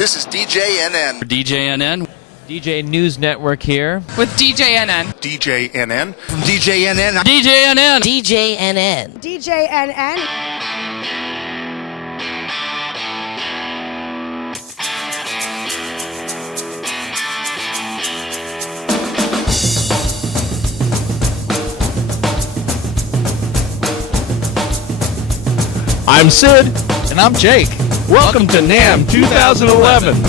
This is DJNN. DJNN. DJ News Network here. With DJNN. DJNN. DJNN. DJNN. DJNN. DJNN. I'm Sid. And I'm Jake. Welcome to NAMM 2011.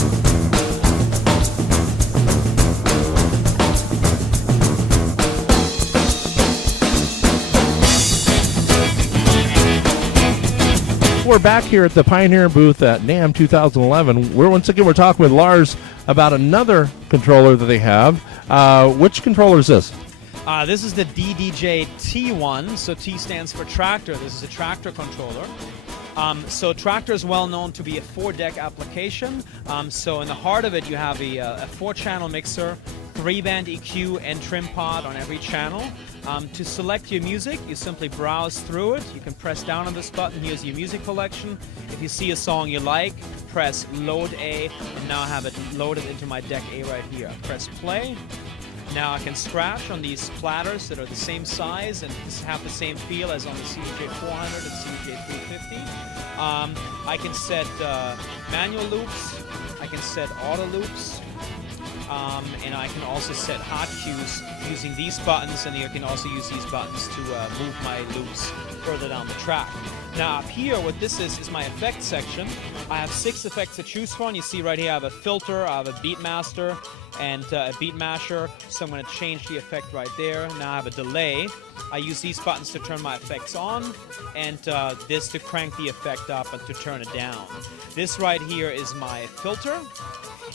We're back here at the Pioneer booth at NAMM 2011. Once again we're talking with Lars about another controller that they have. Which controller is this? This is the CDJ350. So T stands for tractor. This is a tractor controller. So tractor is well known to be a 4-deck application. So in the heart of it you have a 4-channel mixer, 3-band EQ and trim pod on every channel. To select your music, you simply browse through it. You can press down on this button. Here's your music collection. If you see a song you like, press load A, and now I have it loaded into my deck A right here. Press play. Now I can scratch on these platters that are the same size and have the same feel as on the CDJ400 and CDJ350. I can set manual loops. I can set auto loops. And I can also set hot cues using these buttons, and you can also use these buttons to move my loops further down the track. Now up here, what this is my effects section. I have 6 effects to choose from. You see right here I have a filter, I have a beat master, and a beat masher. So I'm going to change the effect right there. Now I have a delay. I use these buttons to turn my effects on, and this to crank the effect up and to turn it down. This right here is my filter.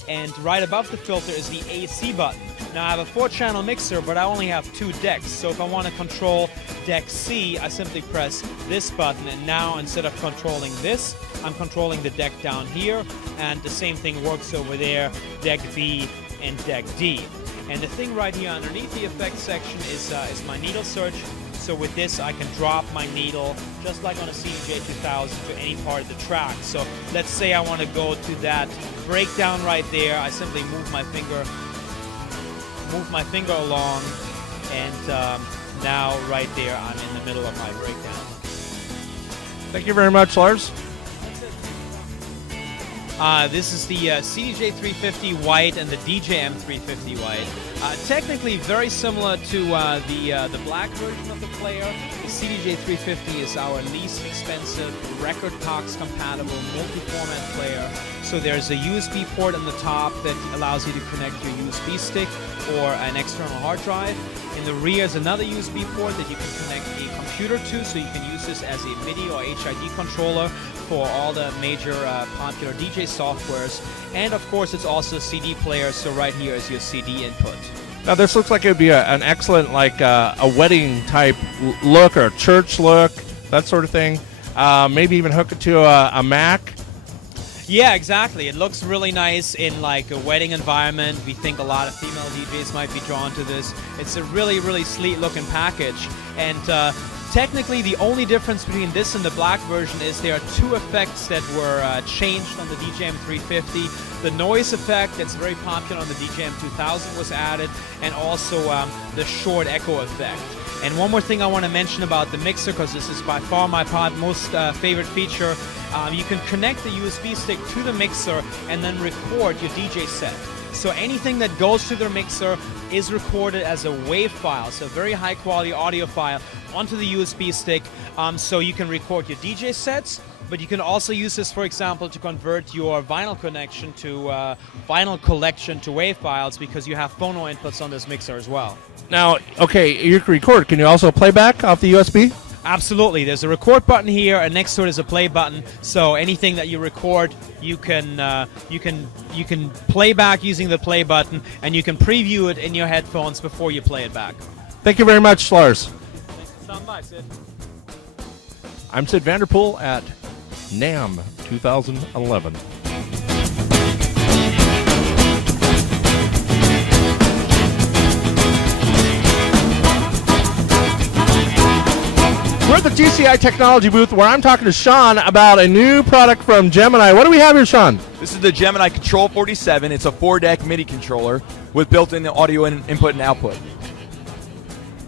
And right above the filter is the AC button. Now I have a 4-channel mixer, but I only have 2 decks. So if I want to control deck C, I simply press this button, and now instead of controlling this, I'm controlling the deck down here, and the same thing works over there, deck B and deck D. And the thing right here underneath the effects section is my needle search. So with this, I can drop my needle, just like on a CDJ350, to any part of the track. So let's say I want to go to that breakdown right there. I simply move my finger along, and now right there, I'm in the middle of my breakdown. Thank you very much, Lars. This is the CDJ350 White and the DJM350 White. Technically very similar to the black version of the player. The CDJ350 is our least expensive, record Cox compatible, multi-format player. So there's a USB port on the top that allows you to connect your USB stick or an external hard drive. In the rear is another USB port that you can connect a computer to, so you can use this as a MIDI or HID controller for all the major popular DJ softwares. And of course it's also a CD player, so right here is your CD input. Now this looks like it would be an excellent, like a wedding type look or a church look, that sort of thing. Maybe even hook it to a Mac. Yeah, exactly. It looks really nice in like a wedding environment. We think a lot of female DJs might be drawn to this. It's a really, really sleek looking package. And technically the only difference between this and the black version is there are 2 effects that were changed on the DJM350. The noise effect that's very popular on the DJM2000 was added, and also the short echo effect. And one more thing I want to mention about the mixer, because this is by far my most favorite feature. You can connect the USB stick to the mixer and then record your DJ set. So anything that goes to the mixer is recorded as a WAV file, so a very high quality audio file onto the USB stick. So you can record your DJ sets, but you can also use this, for example, to convert your vinyl collection to WAV files, because you have phono inputs on this mixer as well. Now, okay, you can record. Can you also play back off the USB? Absolutely. There's a record button here, and next to it is a play button. So anything that you record, you can play back using the play button, and you can preview it in your headphones before you play it back. Thank you very much, Lars. Thanks for stopping by, Sid. I'm Sid Vanderpool at NAMM 2011. We're the GCI Technology booth where I'm talking to Sean about a new product from Gemini. What do we have here, Sean? This is the Gemini Control 47. It's a 4-deck MIDI controller with built-in audio input and output.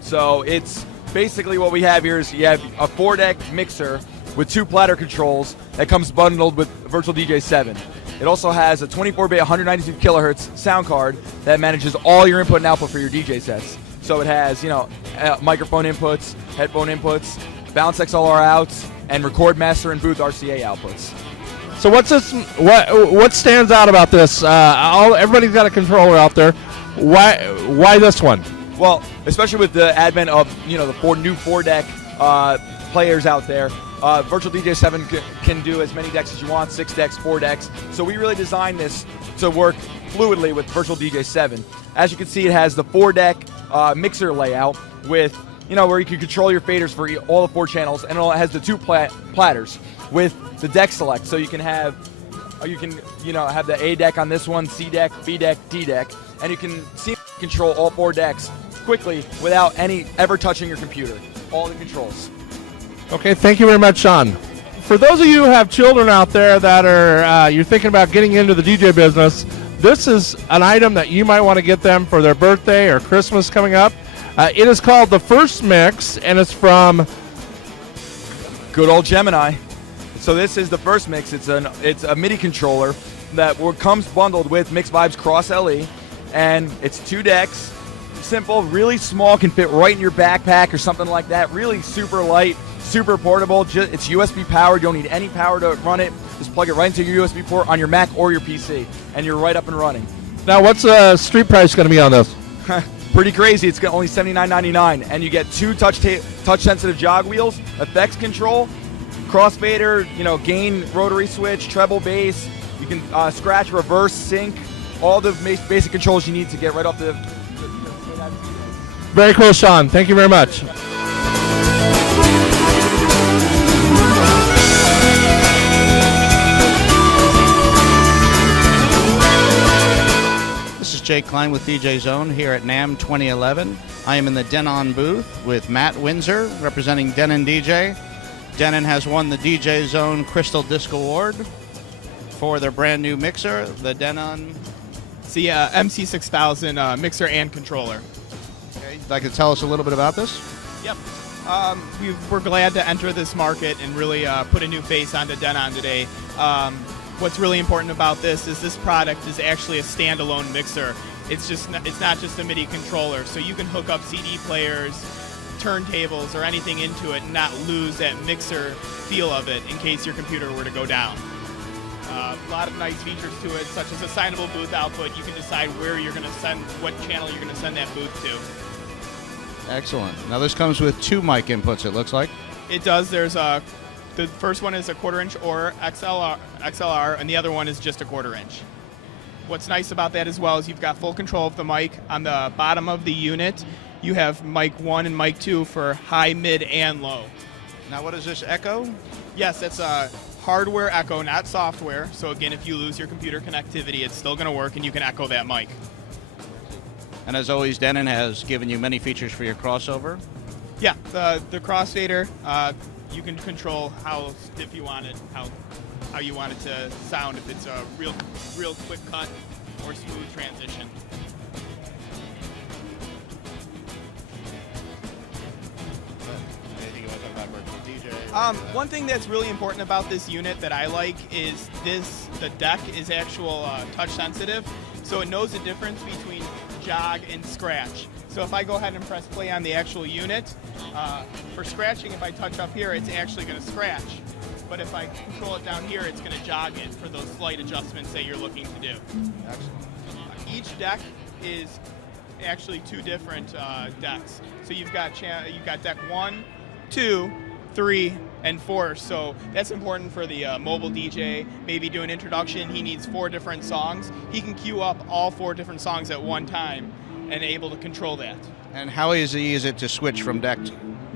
So it's basically what we have here is you have a 4-deck mixer with 2 platter controls that comes bundled with Virtual DJ 7. It also has a 24-bit 192 kilohertz sound card that manages all your input and output for your DJ sets. So it has, microphone inputs, headphone inputs, bounce XLR outs, and record, master, and booth RCA outputs. So what's this? What stands out about this? Everybody's got a controller out there. Why this one? Well, especially with the advent of the new 4-deck players out there, Virtual DJ 7 can do as many decks as you want, 6 decks, 4 decks. So we really designed this to work fluidly with Virtual DJ 7. As you can see, it has the 4-deck mixer layout with, where you can control your faders for all the 4 channels, and it has the 2 platters with the deck select. So you can have, have the A deck on this one, C deck, B deck, D deck, and you can control all 4 decks quickly without ever touching your computer. All the controls. Okay, thank you very much, Sean. For those of you who have children out there that are you're thinking about getting into the DJ business, this is an item that you might want to get them for their birthday or Christmas coming up. It is called the First Mix, and it's from good old Gemini. So this is the First Mix. It's a MIDI controller that comes bundled with Mix Vibes Cross LE, and it's 2 decks. Simple, really small, can fit right in your backpack or something like that. Really super light, super portable. It's USB powered. You don't need any power to run it. Just plug it right into your USB port on your Mac or your PC, and you're right up and running. Now, what's the street price going to be on this? Pretty crazy. It's only $79.99, and you get 2 touch-sensitive jog wheels, effects control, crossfader, gain, rotary switch, treble, bass. You can scratch, reverse, sync, all the basic controls you need to get right off the. Very cool, Sean. Thank you very much. This is Jake Klein with DJ Zone here at NAMM 2011. I am in the Denon booth with Matt Windsor representing Denon DJ. Denon has won the DJ Zone Crystal Disc Award for their brand new mixer, the Denon. It's the MC6000 mixer and controller. Okay, you'd like to tell us a little bit about this? Yep. We're glad to enter this market and really put a new face onto Denon today. What's really important about this product is actually a standalone mixer. It's not just a MIDI controller, so you can hook up CD players, turntables, or anything into it and not lose that mixer feel of it in case your computer were to go down. A lot of nice features to it, such as assignable booth output. You can decide where you're going to send, what channel you're going to send that booth to. Excellent. Now this comes with 2 mic inputs, it looks like. It does. The first one is a 1/4 inch or XLR, and the other one is just a 1/4 inch. What's nice about that as well is you've got full control of the mic. On the bottom of the unit, you have mic 1 and mic 2 for high, mid, and low. Now what is this, echo? Yes, it's a hardware echo, not software. So again, if you lose your computer connectivity, it's still going to work and you can echo that mic. And as always, Denon has given you many features for your crossover. Yeah, the crossfader, you can control how stiff you want it, how you want it to sound, if it's a real quick cut or smooth transition. Anything you want to talk about for DJ? One thing that's really important about this unit that I like is the deck is actual touch sensitive, so it knows the difference between jog and scratch. So if I go ahead and press play on the actual unit, for scratching, if I touch up here, it's actually going to scratch. But if I control it down here, it's going to jog it for those slight adjustments that you're looking to do. Excellent. Each deck is actually 2 different decks. So you've got deck 1, 2, 3, and 4. So that's important for the mobile DJ. Maybe do an introduction. He needs 4 different songs. He can queue up all 4 different songs at one time and able to control that. And how easy is it to switch from deck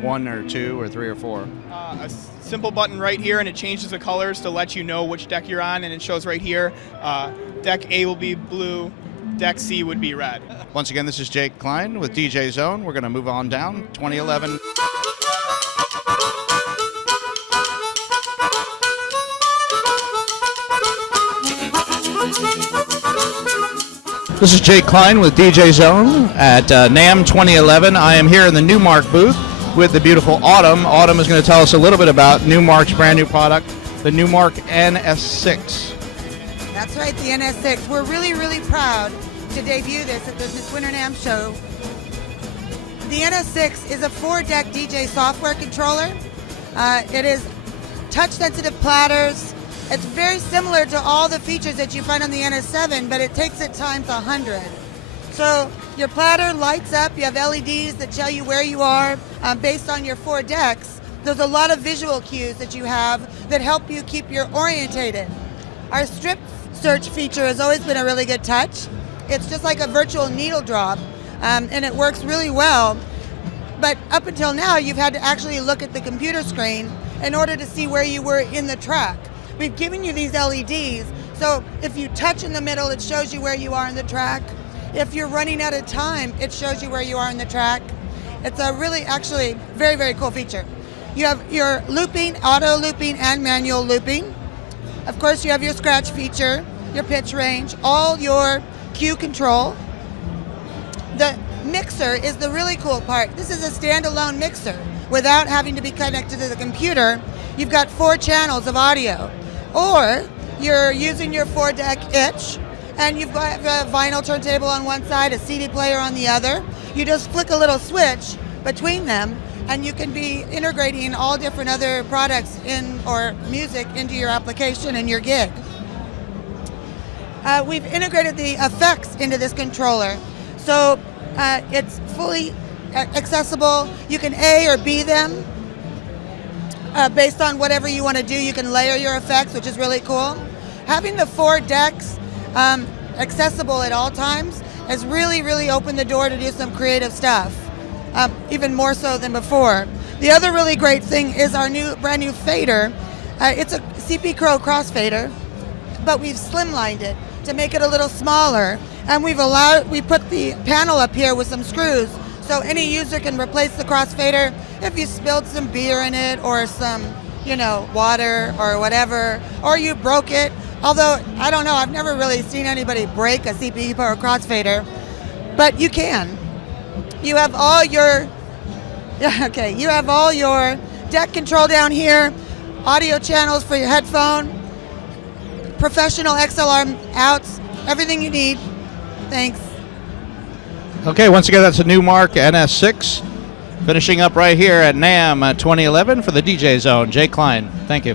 1 or 2 or 3 or 4? A simple button right here, and it changes the colors to let you know which deck you're on, and it shows right here. Deck A will be blue, deck C would be red. Once again, this is Jake Klein with DJ Zone. We're going to move on down. 2011. This is Jay Klein with DJ Zone at NAMM 2011. I am here in the Numark booth with the beautiful Autumn. Autumn is going to tell us a little bit about Numark's brand new product, the Numark NS6. That's right, the NS6. We're really, really proud to debut this at the Winter NAMM show. The NS6 is a 4-deck DJ software controller. It is touch-sensitive platters. It's very similar to all the features that you find on the NS7, but it takes it times 100. So your platter lights up. You have LEDs that tell you where you are based on your 4 decks. There's a lot of visual cues that you have that help you keep you orientated. Our strip search feature has always been a really good touch. It's just like a virtual needle drop, and it works really well. But up until now, you've had to actually look at the computer screen in order to see where you were in the track. We've given you these LEDs, so if you touch in the middle, it shows you where you are in the track. If you're running out of time, it shows you where you are in the track. It's a really, actually, very, very cool feature. You have your looping, auto looping, and manual looping. Of course, you have your scratch feature, your pitch range, all your cue control. The mixer is the really cool part. This is a standalone mixer. Without having to be connected to the computer, you've got 4 channels of audio. Or you're using your 4-deck itch, and you've got a vinyl turntable on one side, a CD player on the other. You just flick a little switch between them, and you can be integrating all different other products or music into your application and your gig. We've integrated the effects into this controller, so it's fully accessible. You can A or B them. Based on whatever you want to do, you can layer your effects, which is really cool. Having the 4 decks accessible at all times has really, really opened the door to do some creative stuff, even more so than before. The other really great thing is our brand new fader. It's a CP Crow crossfader, but we've slimlined it to make it a little smaller, and we put the panel up here with some screws, so any user can replace the crossfader if you spilled some beer in it or some, water or whatever, or you broke it. Although, I don't know, I've never really seen anybody break a CP or a crossfader, but you can. You have all your, you have all your deck control down here, audio channels for your headphone, professional XLR outs, everything you need. Thanks. Okay, once again, that's a Numark NS6. Finishing up right here at NAMM 2011 for the DJ Zone. Jay Klein, thank you.